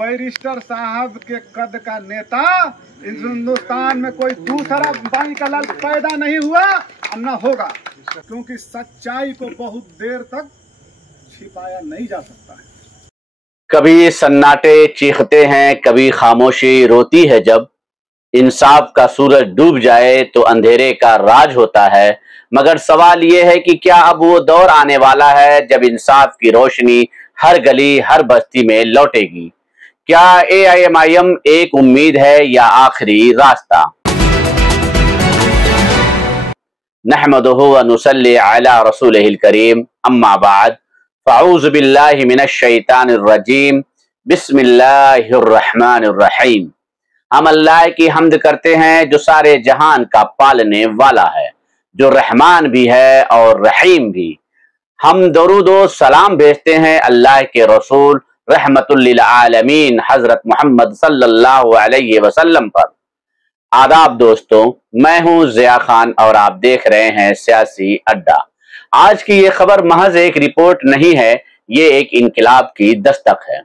Barrister साहब के कद का नेता इस हिंदुस्तान में कोई दूसरा बाई का लाल पैदा नहीं हुआ और न होगा, क्योंकि सच्चाई को बहुत देर तक छिपाया नहीं जा सकता है। कभी सन्नाटे चीखते हैं, कभी खामोशी रोती है। जब इंसाफ का सूरज डूब जाए तो अंधेरे का राज होता है। मगर सवाल ये है कि क्या अब वो दौर आने वाला है जब इंसाफ की रोशनी हर गली हर बस्ती में लौटेगी? क्या AIMIM एक उम्मीद है या आखिरी रास्ता? नहमदुहु व नुसल्ली अला रसूलिहिल करीम, अम्मा बाद, फ़अऊज़ु बिल्लाहि मिनश शैतानिर रजीम, बिस्मिल्लाहिर रहमानिर रहीम। हम अल्लाह की हम्द करते हैं जो सारे जहान का पालने वाला है, जो रहमान भी है और रहीम भी। हम दरूद व सलाम भेजते हैं अल्लाह के रसूल रहमतुल लिल आलमीन हजरत मोहम्मद सल्लल्लाहु अलैहि वसल्लम पर। आदाब दोस्तों, मैं हूं ज़िया खान और आप देख रहे हैं सियासी अड्डा। आज की ये खबर महज एक रिपोर्ट नहीं है, ये एक इनकलाब की दस्तक है।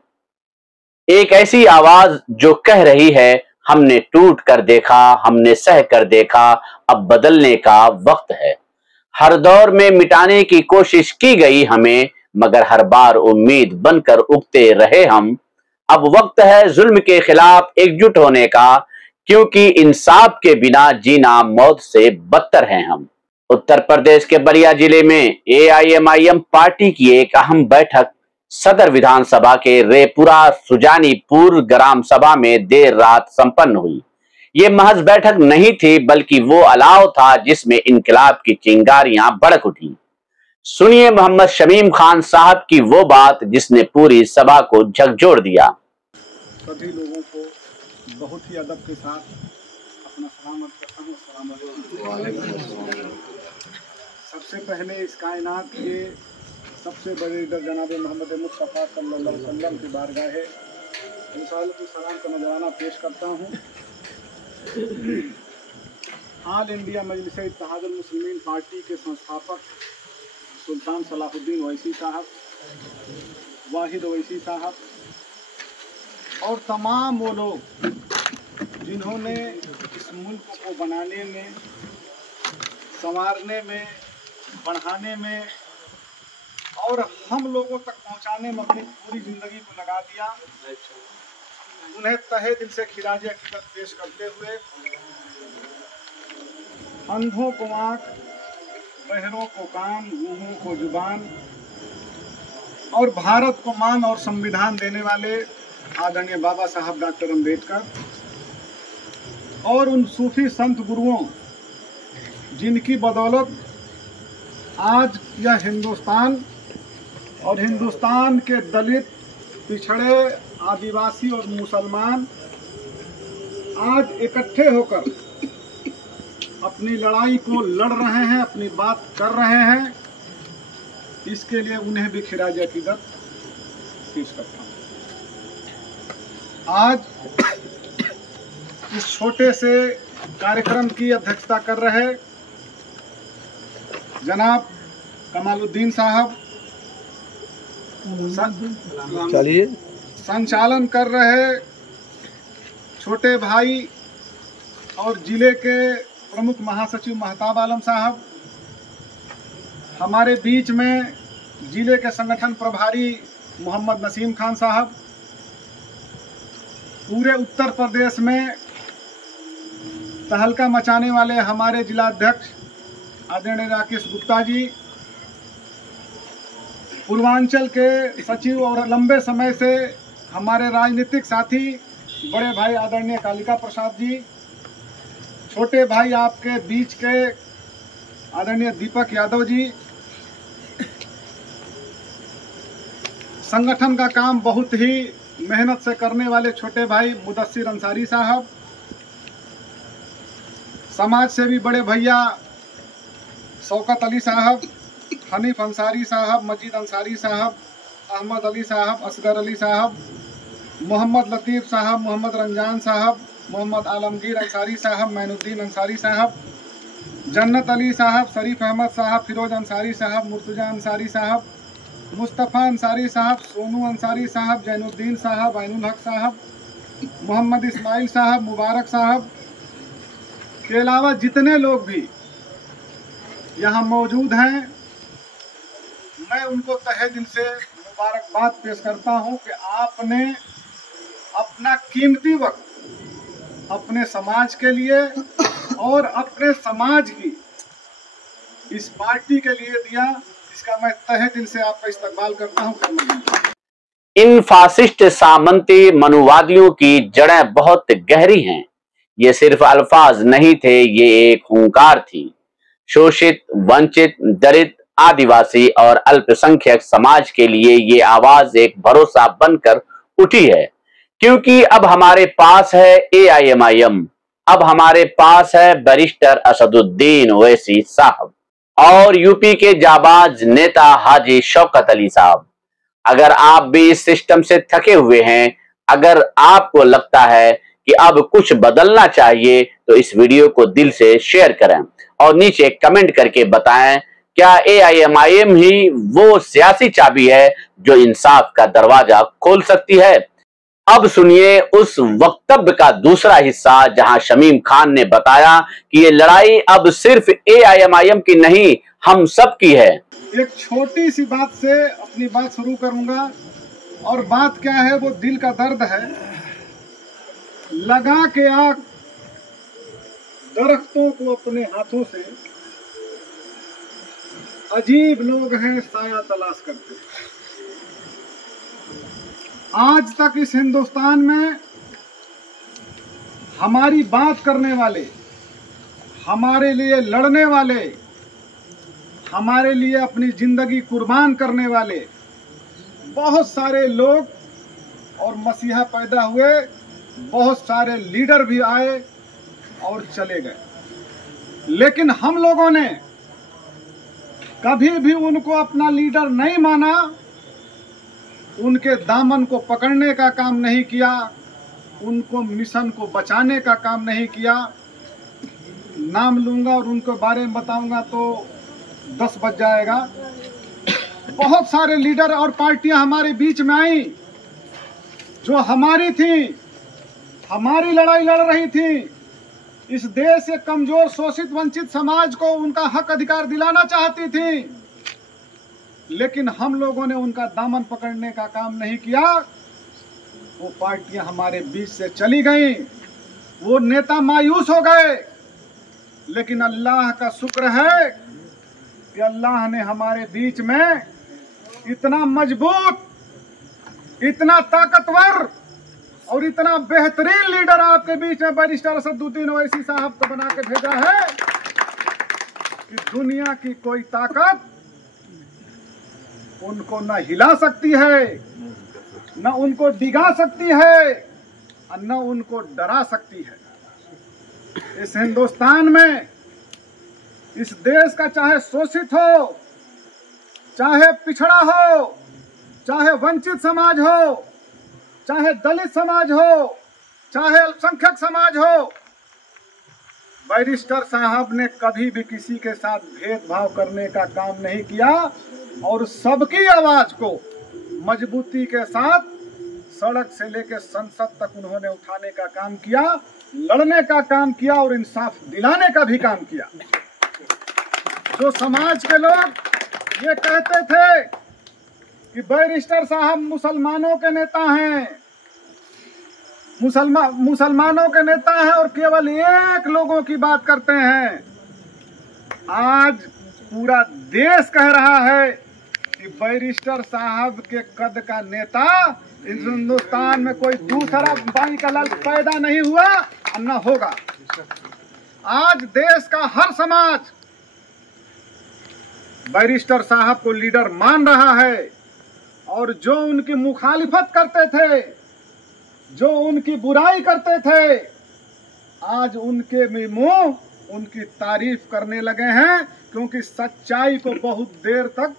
एक ऐसी आवाज जो कह रही है, हमने टूट कर देखा, हमने सह कर देखा, अब बदलने का वक्त है। हर दौर में मिटाने की कोशिश की गई हमें, मगर हर बार उम्मीद बनकर उगते रहे हम। अब वक्त है जुल्म के खिलाफ एकजुट होने का, क्योंकि इंसाफ के बिना जीना मौत से बदतर हैं हम। उत्तर प्रदेश के बलिया जिले में AIMIM पार्टी की एक अहम बैठक सदर विधानसभा के रेपुरा सुजानीपुर ग्राम सभा में देर रात संपन्न हुई। ये महज बैठक नहीं थी, बल्कि वो अलाव था जिसमें इनकलाब की चिंगारियां भड़क उठी। सुनिए मोहम्मद शमीम खान साहब की वो बात जिसने पूरी सभा को झकझोर दिया। सभी लोगों को बहुत ही अदब के साथ अपना सलाम करता हूँ। अस्सलाम वालेकुम। सबसे पहले इस कायनात के सबसे बड़े लीडर जनाब मोहम्मद मुस्तफ़ा सल्लल्लाहु अलैहि वसल्लम की बारगाह है रिसालत सलाम का नजराना पेश करता हूँ। ऑल इंडिया मजलिस इत्तेहादुल मुस्लिमीन पार्टी के संस्थापक सुल्तान सलाहुद्दीन ओवैसी साहब, वाहिद ओवैसी साहब और तमाम वो लोग जिन्होंने इस मुल्क को बनाने में, संवारने में, बढ़ाने में और हम लोगों तक पहुंचाने में अपनी पूरी जिंदगी को लगा दिया, उन्हें तहे दिल से खिराज अकीदत पेश करते हुए अंधों को आँख, बहरों को कान, गूंगों को जुबान और भारत को मान और संविधान देने वाले आदरणीय बाबा साहब डॉक्टर अम्बेडकर और उन सूफी संत गुरुओं जिनकी बदौलत आज यह हिंदुस्तान और हिंदुस्तान के दलित, पिछड़े, आदिवासी और मुसलमान आज इकट्ठे होकर अपनी लड़ाई को लड़ रहे हैं, अपनी बात कर रहे हैं। इसके लिए उन्हें भी खिराज अकीदत पेश करता हूँ। आज इस छोटे से कार्यक्रम की अध्यक्षता कर रहे जनाब कमालुद्दीन साहब, चलिए संचालन कर रहे छोटे भाई और जिले के प्रमुख महासचिव महताब आलम साहब, हमारे बीच में जिले के संगठन प्रभारी मोहम्मद नसीम खान साहब, पूरे उत्तर प्रदेश में तहलका मचाने वाले हमारे जिलाध्यक्ष आदरणीय राकेश गुप्ता जी, पूर्वांचल के सचिव और लंबे समय से हमारे राजनीतिक साथी बड़े भाई आदरणीय कालिका प्रसाद जी, छोटे भाई आपके बीच के आदरणीय दीपक यादव जी, संगठन का काम बहुत ही मेहनत से करने वाले छोटे भाई मुदस्सिर अंसारी साहब, समाज सेवी बड़े भैया शौकत अली साहब, हनीफ अंसारी साहब, मजीद अंसारी साहब, अहमद अली साहब, असगर अली साहब, मोहम्मद लतीफ़ साहब, मोहम्मद रमजान साहब, मोहम्मद आलमगीर अंसारी साहब, मैनुद्दीन अंसारी साहब, जन्नत अली साहब, शरीफ अहमद साहब, फिरोज अंसारी साहब, मुर्तजा अंसारी साहब, मुस्तफ़ा अंसारी साहब, सोनू अंसारी साहब, जैनुद्दीन साहब, ऐनुल हक साहब, मोहम्मद इस्माइल साहब, मुबारक साहब के अलावा जितने लोग भी यहाँ मौजूद हैं, मैं उनको तहे दिल से मुबारकबाद पेश करता हूँ कि आपने अपना कीमती वक्त अपने समाज के लिए और अपने समाज की इस पार्टी के लिए दिया। इसका मैं तहे दिल से आपका इस्तकबाल करता हूँ। इन फासिस्ट सामंती मनुवादियों की जड़ें बहुत गहरी हैं। ये सिर्फ अल्फाज नहीं थे, ये एक हुंकार थी। शोषित, वंचित, दलित, आदिवासी और अल्पसंख्यक समाज के लिए ये आवाज एक भरोसा बनकर उठी है, क्योंकि अब हमारे पास है AIMIM, अब हमारे पास है बैरिस्टर असदुद्दीन ओवैसी साहब और यूपी के जाबाज नेता हाजी शौकत अली साहब। अगर आप भी इस सिस्टम से थके हुए हैं, अगर आपको लगता है कि अब कुछ बदलना चाहिए, तो इस वीडियो को दिल से शेयर करें और नीचे कमेंट करके बताएं, क्या AIMIM ही वो सियासी चाबी है जो इंसाफ का दरवाजा खोल सकती है। अब सुनिए उस वक्तव्य का दूसरा हिस्सा, जहां शमीम खान ने बताया कि ये लड़ाई अब सिर्फ AIMIM की नहीं, हम सब की है। एक छोटी सी बात से अपनी बात शुरू करूंगा, और बात क्या है, वो दिल का दर्द है। लगा के आग दरख्तों को अपने हाथों से, अजीब लोग हैं साया तलाश करते। आज तक इस हिंदुस्तान में हमारी बात करने वाले, हमारे लिए लड़ने वाले, हमारे लिए अपनी जिंदगी कुर्बान करने वाले बहुत सारे लोग और मसीहा पैदा हुए, बहुत सारे लीडर भी आए और चले गए, लेकिन हम लोगों ने कभी भी उनको अपना लीडर नहीं माना, उनके दामन को पकड़ने का काम नहीं किया, उनको मिशन को बचाने का काम नहीं किया। नाम लूंगा और उनके बारे में बताऊंगा तो 10 बज जाएगा। बहुत सारे लीडर और पार्टियां हमारे बीच में आई जो हमारी थी, हमारी लड़ाई लड़ रही थी, इस देश के कमजोर, शोषित, वंचित समाज को उनका हक अधिकार दिलाना चाहती थी, लेकिन हम लोगों ने उनका दामन पकड़ने का काम नहीं किया। वो पार्टियां हमारे बीच से चली गईं, वो नेता मायूस हो गए, लेकिन अल्लाह का शुक्र है कि अल्लाह ने हमारे बीच में इतना मजबूत, इतना ताकतवर और इतना बेहतरीन लीडर आपके बीच में बैरिस्टर असदुद्दीन ओवैसी साहब को बना के भेजा है कि दुनिया की कोई ताकत उनको न हिला सकती है, न उनको डिगा सकती है और न उनको डरा सकती है। इस हिंदुस्तान में, इस देश का चाहे शोषित हो, चाहे पिछड़ा हो, चाहे वंचित समाज हो, चाहे दलित समाज हो, चाहे अल्पसंख्यक समाज हो, बैरिस्टर साहब ने कभी भी किसी के साथ भेदभाव करने का काम नहीं किया और सबकी आवाज को मजबूती के साथ सड़क से लेकर संसद तक उन्होंने उठाने का काम किया, लड़ने का काम किया और इंसाफ दिलाने का भी काम किया। जो समाज के लोग ये कहते थे कि बैरिस्टर साहब मुसलमानों के नेता हैं, मुसलमानों के नेता हैं और केवल एक लोगों की बात करते हैं, आज पूरा देश कह रहा है कि बैरिस्टर साहब के कद का नेता इस हिंदुस्तान में कोई दूसरा बाई का लाल पैदा नहीं हुआ और न होगा। आज देश का हर समाज बैरिस्टर साहब को लीडर मान रहा है और जो उनकी मुखालिफत करते थे, जो उनकी बुराई करते थे, आज उनके भी मुंह उनकी तारीफ करने लगे हैं, क्योंकि सच्चाई को बहुत देर तक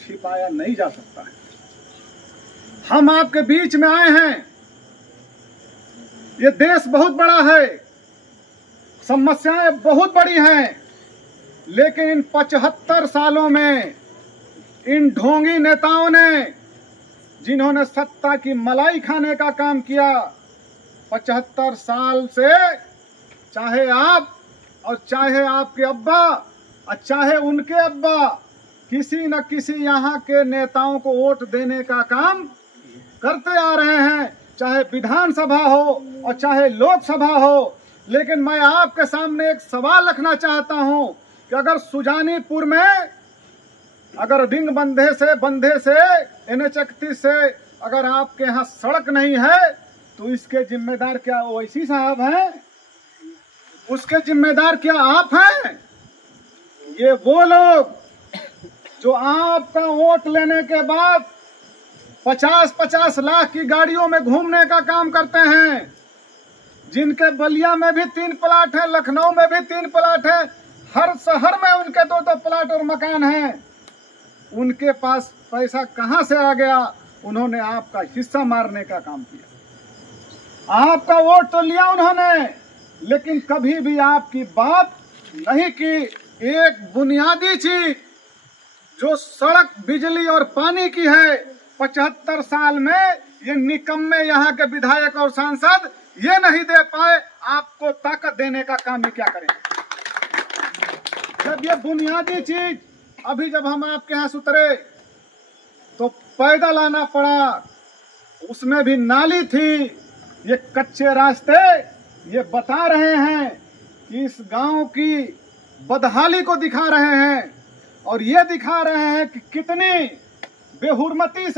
छिपाया नहीं जा सकता है। हम आपके बीच में आए हैं, ये देश बहुत बड़ा है, समस्याएं बहुत बड़ी हैं, लेकिन इन 75 सालों में इन ढोंगी नेताओं ने, जिन्होंने सत्ता की मलाई खाने का काम किया, 75 साल से चाहे आप और चाहे आपके अब्बा और चाहे उनके अब्बा किसी न किसी यहाँ के नेताओं को वोट देने का काम करते आ रहे हैं, चाहे विधानसभा हो और चाहे लोकसभा हो। लेकिन मैं आपके सामने एक सवाल रखना चाहता हूं कि अगर सुजानीपुर में अगर रिंग बंधे से NH-31 से अगर आपके यहाँ सड़क नहीं है तो इसके जिम्मेदार क्या ओवैसी साहब हैं? उसके जिम्मेदार क्या आप हैं? ये वो लोग जो आपका वोट लेने के बाद 50-50 लाख की गाड़ियों में घूमने का काम करते हैं, जिनके बलिया में भी 3 प्लाट है, लखनऊ में भी 3 प्लाट है, हर शहर में उनके 2-2 प्लाट और मकान हैं। उनके पास पैसा कहां से आ गया? उन्होंने आपका हिस्सा मारने का काम किया। आपका वोट तो लिया उन्होंने, लेकिन कभी भी आपकी बात नहीं की। एक बुनियादी चीज जो सड़क, बिजली और पानी की है, 75 साल में ये निकम्मे यहाँ के विधायक और सांसद ये नहीं दे पाए, आपको ताकत देने का काम ही क्या करेंगे? जब ये बुनियादी चीज, अभी जब हम आपके यहाँ उतरे तो पैदल आना पड़ा, उसमें भी नाली थी, ये कच्चे रास्ते ये बता रहे हैं कि इस गांव की बदहाली को दिखा रहे हैं और ये दिखा रहे हैं कि कितनी बेहुरमती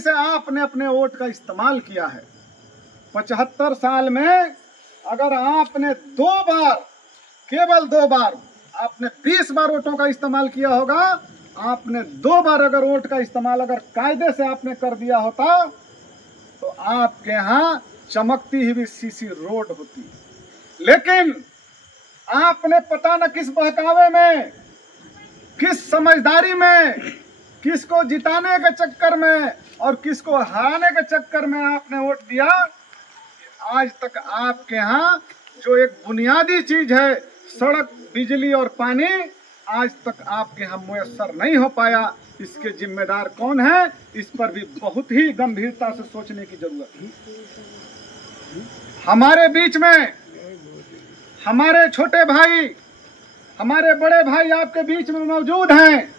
से आपने अपने वोट का इस्तेमाल किया है। 75 साल में अगर आपने 2 बार, केवल 2 बार, आपने 20 बार वोटों का इस्तेमाल किया होगा, आपने 2 बार अगर वोट का इस्तेमाल अगर कायदे से आपने कर दिया होता तो आपके यहाँ चमकती हुई सीसी रोड होती। लेकिन आपने पता न किस बहकावे में, किस समझदारी में, किसको जिताने के चक्कर में और किसको हराने के चक्कर में आपने वोट दिया। आज तक आपके यहाँ जो एक बुनियादी चीज है, सड़क, बिजली और पानी, आज तक आपके यहाँ मुयस्सर नहीं हो पाया। इसके जिम्मेदार कौन है? इस पर भी बहुत ही गंभीरता से सोचने की जरूरत है। हमारे बीच में हमारे छोटे भाई, हमारे बड़े भाई आपके बीच में मौजूद हैं,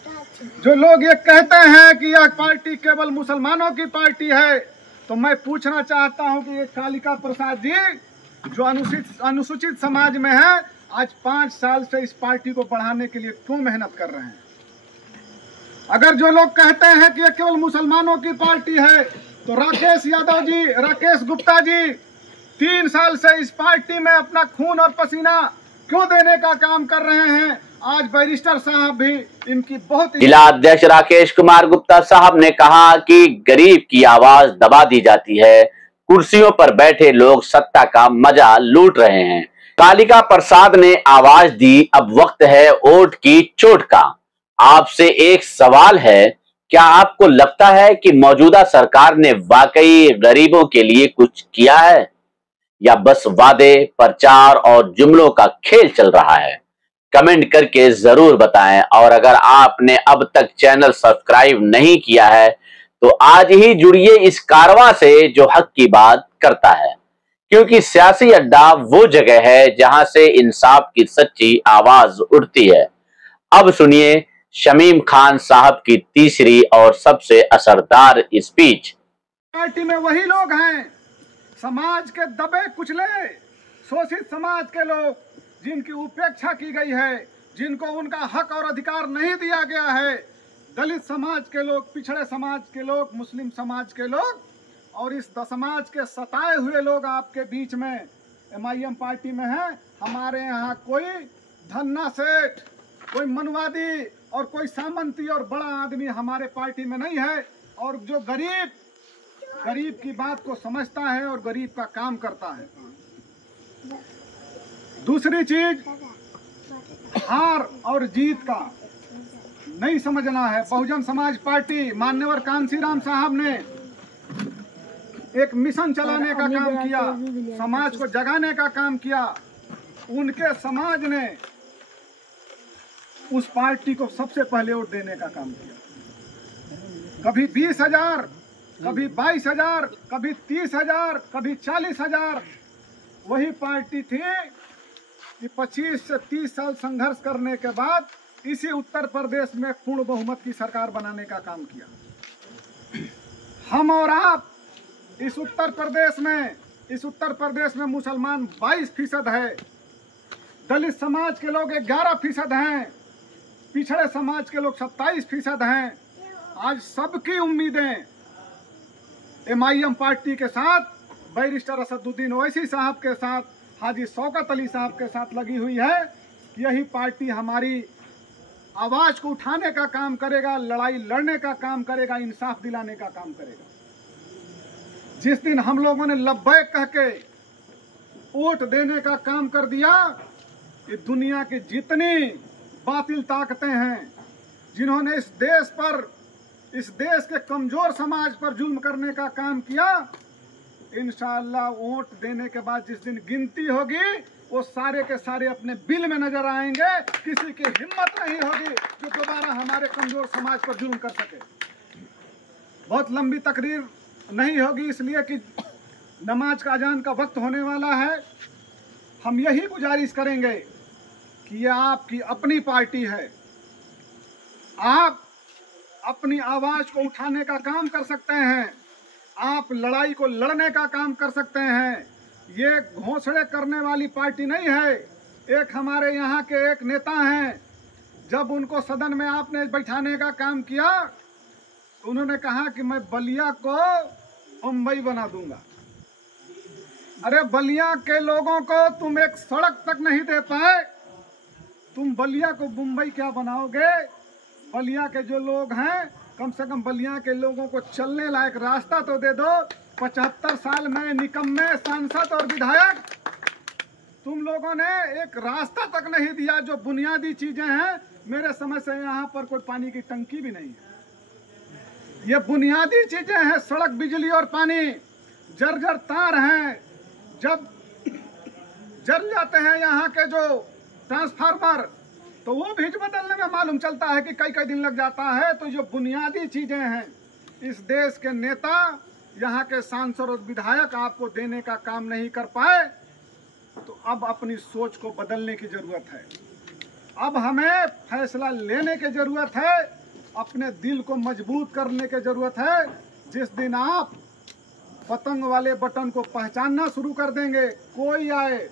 जो लोग ये कहते हैं कि यह पार्टी केवल मुसलमानों की पार्टी है। तो मैं पूछना चाहता हूं कि ये कालिका प्रसाद जी जो अनुसूचित समाज में है, आज 5 साल से इस पार्टी को बढ़ाने के लिए क्यों मेहनत कर रहे हैं? अगर जो लोग कहते हैं कि ये केवल मुसलमानों की पार्टी है, तो राकेश यादव जी, राकेश गुप्ता जी 3 साल से इस पार्टी में अपना खून और पसीना क्यों देने का काम कर रहे हैं? आज बैरिस्टर साहब भी इनकी बहुत। जिला अध्यक्ष राकेश कुमार गुप्ता साहब ने कहा कि गरीब की आवाज दबा दी जाती है, कुर्सियों पर बैठे लोग सत्ता का मजा लूट रहे हैं। कालिका प्रसाद ने आवाज दी, अब वक्त है वोट की चोट का। आपसे एक सवाल है, क्या आपको लगता है कि मौजूदा सरकार ने वाकई गरीबों के लिए कुछ किया है, या बस वादे, प्रचार और जुमलों का खेल चल रहा है? कमेंट करके जरूर बताएं। और अगर आपने अब तक चैनल सब्सक्राइब नहीं किया है तो आज ही जुड़िए इस कारवां से जो हक की बात करता है, क्योंकि सियासी अड्डा वो जगह है जहां से इंसाफ की सच्ची आवाज उठती है। अब सुनिए शमीम खान साहब की तीसरी और सबसे असरदार स्पीच। पार्टी में वही लोग हैं, समाज के दबे कुचले शोषित समाज के लोग, जिनकी उपेक्षा की गई है, जिनको उनका हक और अधिकार नहीं दिया गया है। दलित समाज के लोग, पिछड़े समाज के लोग, मुस्लिम समाज के लोग और इस समाज के सताए हुए लोग आपके बीच में MIM पार्टी में है। हमारे यहाँ कोई धन्ना सेठ, कोई मनवादी और कोई सामंती और बड़ा आदमी हमारे पार्टी में नहीं है। और जो गरीब की बात को समझता है और गरीब का काम करता है। दूसरी चीज, हार और जीत का नहीं समझना है। बहुजन समाज पार्टी, मान्यवर कांसीराम साहब ने एक मिशन चलाने का काम किया, समाज को जगाने का काम किया। उनके समाज ने उस पार्टी को सबसे पहले वोट देने का काम किया। कभी 20,000, कभी 22,000, कभी 30,000, कभी 40,000। वही पार्टी थी कि 25 से 30 साल संघर्ष करने के बाद इसी उत्तर प्रदेश में पूर्ण बहुमत की सरकार बनाने का काम किया। हम और आप इस उत्तर प्रदेश में मुसलमान 22% है, दलित समाज के लोग 11% हैं, पिछड़े समाज के लोग 27% हैं। आज सबकी उम्मीदें MIM पार्टी के साथ, बैरिस्टर असदुद्दीन ओवैसी साहब के साथ, हाजी शौकत अली साहब के साथ लगी हुई है कि यही पार्टी हमारी आवाज को उठाने का काम करेगा, लड़ाई लड़ने का काम करेगा, इंसाफ दिलाने का काम करेगा। जिस दिन हम लोगों ने लब्बैक कह के वोट देने का काम कर दिया, कि दुनिया की जितनी बातिल ताकतें हैं जिन्होंने इस देश के कमजोर समाज पर जुल्म करने का काम किया, इंशाअल्लाह वोट देने के बाद जिस दिन गिनती होगी वो सारे के सारे अपने बिल में नजर आएंगे। किसी की हिम्मत नहीं होगी जो दोबारा हमारे कमजोर समाज पर जुल्म कर सके। बहुत लंबी तकरीर नहीं होगी, इसलिए कि नमाज का अजान का वक्त होने वाला है। हम यही गुजारिश करेंगे कि ये आपकी अपनी पार्टी है, आप अपनी आवाज को उठाने का काम कर सकते हैं, आप लड़ाई को लड़ने का काम कर सकते हैं। ये घोषणे करने वाली पार्टी नहीं है। एक हमारे यहाँ के एक नेता हैं, जब उनको सदन में आपने बैठाने का काम किया तो उन्होंने कहा कि मैं बलिया को मुंबई बना दूंगा। अरे बलिया के लोगों को तुम एक सड़क तक नहीं दे पाए, तुम बलिया को मुंबई क्या बनाओगे? बलिया के जो लोग हैं, कम से कम बलिया के लोगों को चलने लायक रास्ता तो दे दो। 75 साल में निकम्मे सांसद और विधायक, तुम लोगों ने एक रास्ता तक नहीं दिया। जो बुनियादी चीजें हैं, मेरे समझ से यहाँ पर कोई पानी की टंकी भी नहीं है। ये बुनियादी चीजें हैं, सड़क, बिजली और पानी। जर्जर तार हैं, जब जल जाते हैं यहाँ के जो ट्रांसफार्मर, तो वो भी बदलने में मालूम चलता है कि कई दिन लग जाता है। तो जो बुनियादी चीजें हैं, इस देश के नेता, यहाँ के सांसद और विधायक आपको देने का काम नहीं कर पाए, तो अब अपनी सोच को बदलने की जरूरत है। अब हमें फैसला लेने की जरूरत है, अपने दिल को मजबूत करने की जरूरत है। जिस दिन आप पतंग वाले बटन को पहचानना शुरू कर देंगे, कोई आए,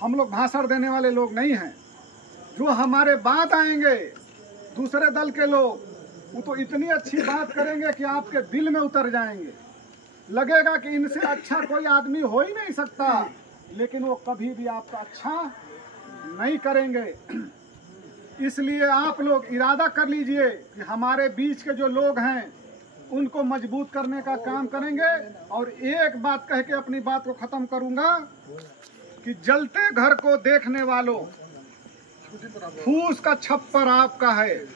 हम लोग भाषण देने वाले लोग नहीं हैं। जो हमारे बाद आएंगे दूसरे दल के लोग, वो तो इतनी अच्छी बात करेंगे कि आपके दिल में उतर जाएंगे। लगेगा कि इनसे अच्छा कोई आदमी हो ही नहीं सकता, लेकिन वो कभी भी आपका अच्छा नहीं करेंगे। इसलिए आप लोग इरादा कर लीजिए कि हमारे बीच के जो लोग हैं उनको मजबूत करने का काम करेंगे। और एक बात कह के अपनी बात को खत्म करूंगा कि जलते घर को देखने वालों, फूस का छप्पर आपका है,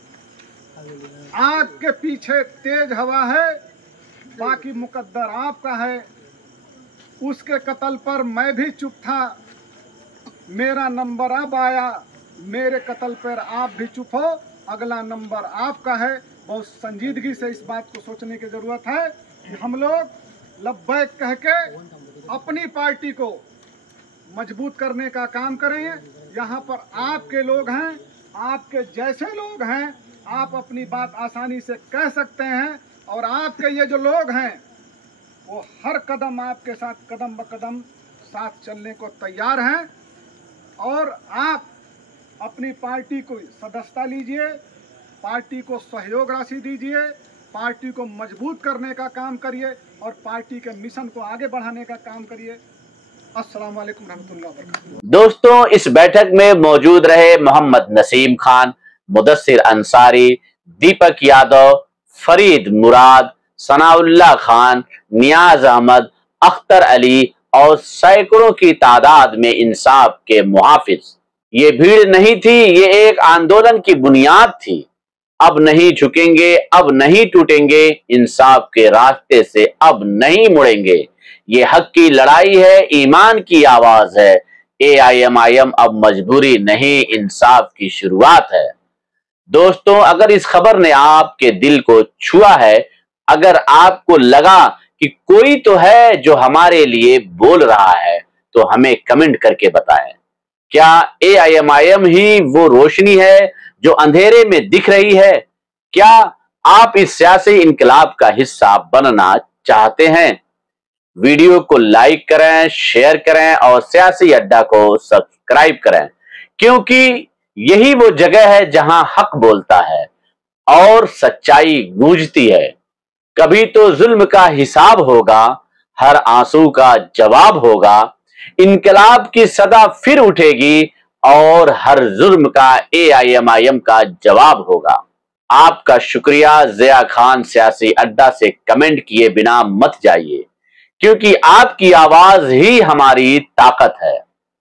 आग के पीछे तेज हवा है, बाकी मुकद्दर आपका है। उसके कत्ल पर मैं भी चुप था, मेरा नंबर अब आया, मेरे कत्ल पर आप भी चुप हो, अगला नंबर आपका है। बहुत संजीदगी से इस बात को सोचने की जरूरत है कि हम लोग लब्बैक कह के अपनी पार्टी को मजबूत करने का काम करें। यहाँ पर आपके लोग हैं, आपके जैसे लोग हैं, आप अपनी बात आसानी से कह सकते हैं। और आपके ये जो लोग हैं वो हर कदम आपके साथ कदम ब कदम साथ चलने को तैयार हैं। और आप अपनी पार्टी को सदस्यता लीजिए, पार्टी को सहयोग राशि दीजिए, पार्टी को मजबूत करने का काम करिए और पार्टी के मिशन को आगे बढ़ाने का काम करिए। अस्सलाम वालेकुम रहमतुल्लाहि व बरकातहू। दोस्तों, इस बैठक में मौजूद रहे मोहम्मद नसीम खान, मुदस्सिर अंसारी, दीपक यादव, फरीद मुराद, सनाउल्लाह खान, नियाज अहमद, अख्तर अली और सैकड़ों की तादाद में इंसाफ के मुहाफिज। ये भीड़ नहीं थी, ये एक आंदोलन की बुनियाद थी। अब नहीं झुकेंगे, अब नहीं टूटेंगे, इंसाफ के रास्ते से अब नहीं मुड़ेंगे। ये हक की लड़ाई है, ईमान की आवाज है। AIMIM अब मजबूरी नहीं, इंसाफ की शुरुआत है। दोस्तों, अगर इस खबर ने आपके दिल को छुआ है, अगर आपको लगा कि कोई तो है जो हमारे लिए बोल रहा है, तो हमें कमेंट करके बताएं। क्या AIMIM ही वो रोशनी है जो अंधेरे में दिख रही है? क्या आप इस सियासी इनकलाब का हिस्सा बनना चाहते हैं? वीडियो को लाइक करें, शेयर करें और सियासी अड्डा को सब्सक्राइब करें, क्योंकि यही वो जगह है जहां हक बोलता है और सच्चाई गूंजती है। कभी तो जुल्म का हिसाब होगा, हर आंसू का जवाब होगा, इनकलाब की सदा फिर उठेगी और हर जुल्म का AIMIM का जवाब होगा। आपका शुक्रिया। ज़िया खान सियासी अड्डा से कमेंट किए बिना मत जाइए, क्योंकि आपकी आवाज ही हमारी ताकत है।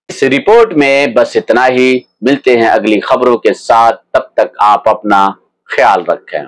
इस रिपोर्ट में बस इतना ही। मिलते हैं अगली खबरों के साथ, तब तक आप अपना ख्याल रखें।